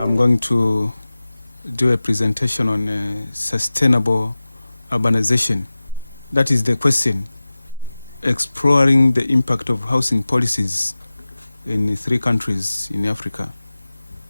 I'm going to do a presentation on sustainable urbanization. That is the question, exploring the impact of housing policies in 3 countries in Africa.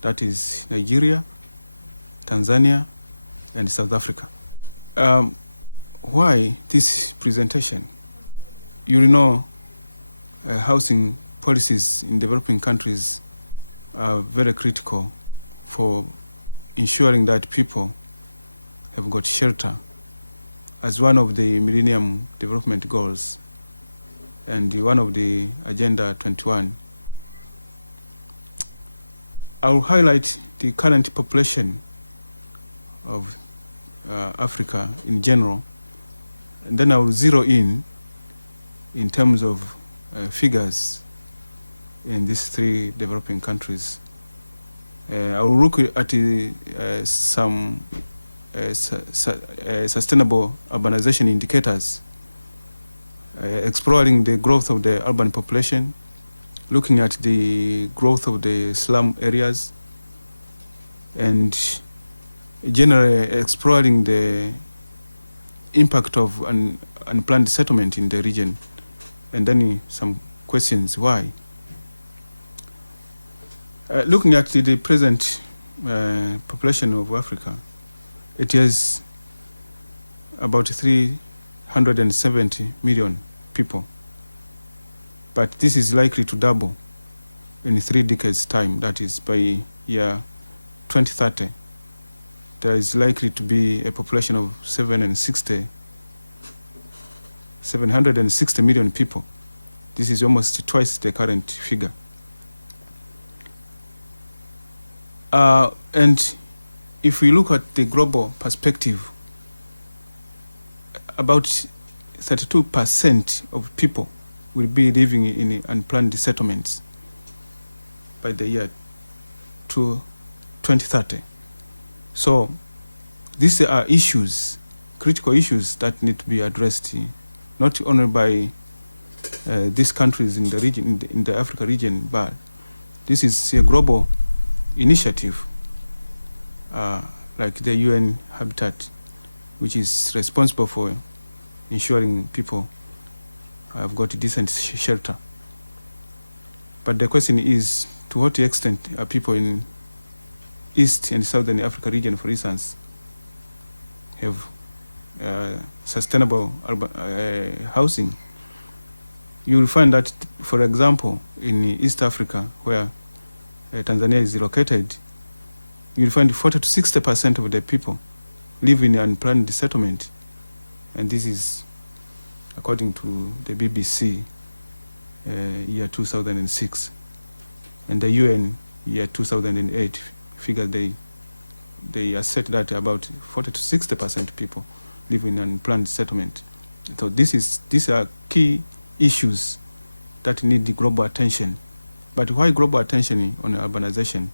That is Nigeria, Tanzania, and South Africa. Why this presentation? You know, housing policies in developing countries are very critical for ensuring that people have got shelter as one of the Millennium Development Goals and one of the Agenda 21. I will highlight the current population of Africa in general, and then I will zero in terms of figures in these 3 developing countries. I will look at some sustainable urbanization indicators, exploring the growth of the urban population, looking at the growth of the slum areas, and generally exploring the impact of unplanned settlement in the region, and then some questions why. Looking at the present population of Africa, it is about 370 million people. But this is likely to double in 3 decades' time. That is, by year 2030, there is likely to be a population of 760 million people. This is almost twice the current figure. And if we look at the global perspective, about 32% of people will be living in unplanned settlements by the year 2030. So these are issues, critical issues that need to be addressed, not only by these countries in the region, in the Africa region, but this is a global initiative, like the UN Habitat, which is responsible for ensuring people have got decent shelter. But the question is, to what extent are people in East and Southern Africa region, for instance, have sustainable housing? You will find that, for example, in East Africa, where Tanzania is located, you'll find 40 to 60% of the people live in unplanned settlement. And this is according to the BBC year 2006. And the UN year 2008 figure, they assert that about 40 to 60% people live in unplanned settlement. So these are key issues that need the global attention. But why global attention on urbanization?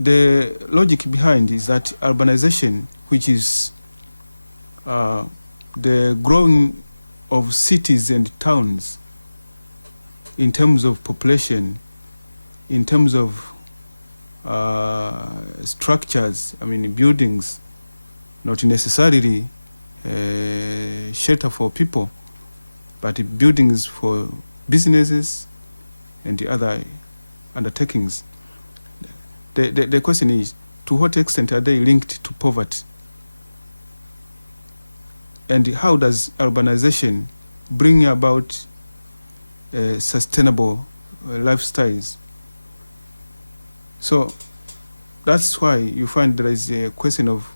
the logic behind is that urbanization, which is the growing of cities and towns in terms of population, in terms of structures, I mean buildings, not necessarily shelter for people, but buildings for businesses and the other undertakings. The question is, to what extent are they linked to poverty? And how does urbanization bring about sustainable lifestyles? So that's why you find there is a question of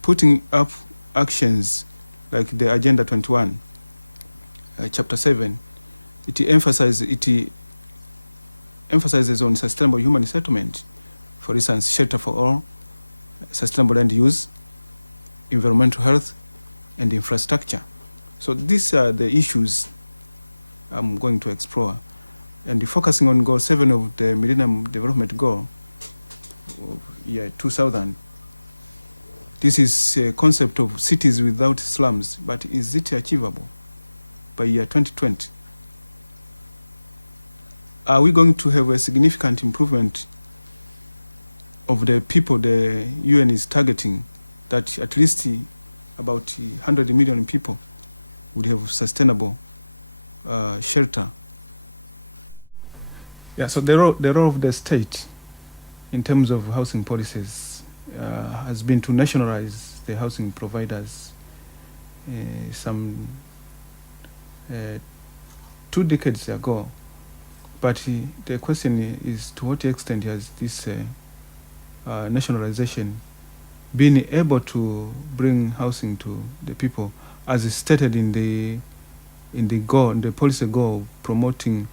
putting up actions like the Agenda 21, Chapter 7. It emphasizes on sustainable human settlement. For instance, shelter for all, sustainable land use, environmental health, and infrastructure. So these are the issues I'm going to explore. And focusing on Goal 7 of the Millennium Development Goal of year 2000, this is a concept of cities without slums, but is it achievable by year 2020? Are we going to have a significant improvement of the people the UN is targeting, that at least about 100 million people would have sustainable shelter? Yeah, so the role of the state in terms of housing policies has been to nationalize the housing providers some 2 decades ago. But the question is, to what extent has this nationalization been able to bring housing to the people, as is stated in the goal, the policy goal, promoting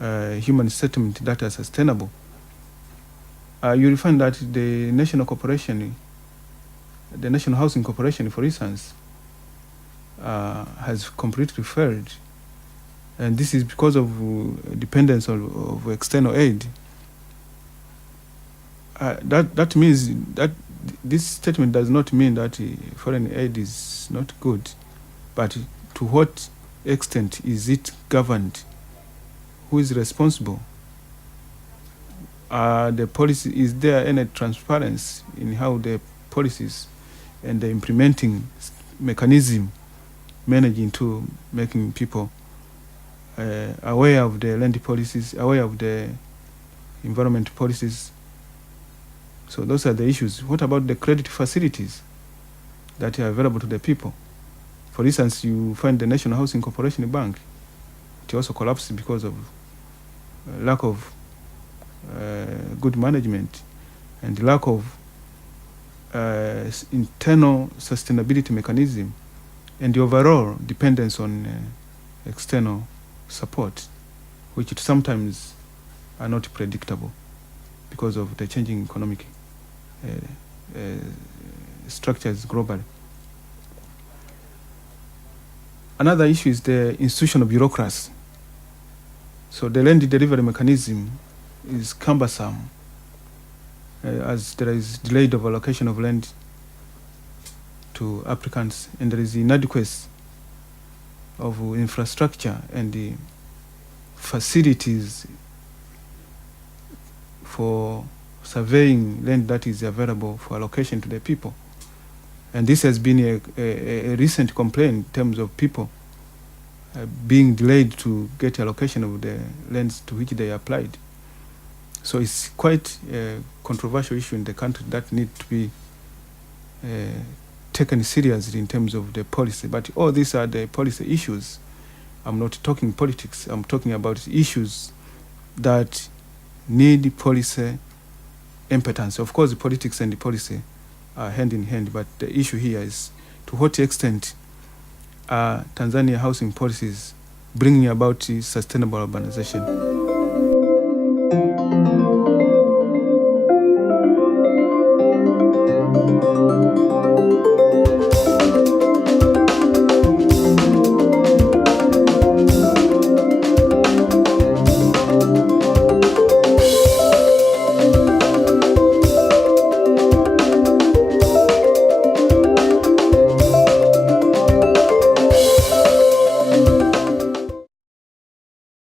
human settlement that are sustainable? You will find that the National Housing Corporation, for instance, has completely failed, and this is because of dependence of external aid. That means that this statement does not mean that foreign aid is not good, but to what extent is it governed? Who is responsible? The policy, is there any transparency in how the policies and the implementing mechanism managing to making people aware of the land policies, aware of the environment policies? So those are the issues. What about the credit facilities that are available to the people? For instance, you find the National Housing Corporation Bank, it also collapsed because of lack of good management and lack of internal sustainability mechanism, and the overall dependence on external support, which sometimes are not predictable because of the changing economic structures globally. Another issue is the institutional bureaucracy. So the land delivery mechanism is cumbersome, as there is delayed of allocation of land to applicants, and there is inadequacy of infrastructure and the facilities for surveying land that is available for allocation to the people. And this has been a recent complaint in terms of people being delayed to get allocation of the lands to which they applied. So it's quite a controversial issue in the country that need to be taken seriously in terms of the policy. But all these are the policy issues. I'm not talking politics. I'm talking about issues that need policy impotence. Of course, the politics and the policy are hand in hand, but the issue here is to what extent are Tanzania housing policies bringing about sustainable urbanization.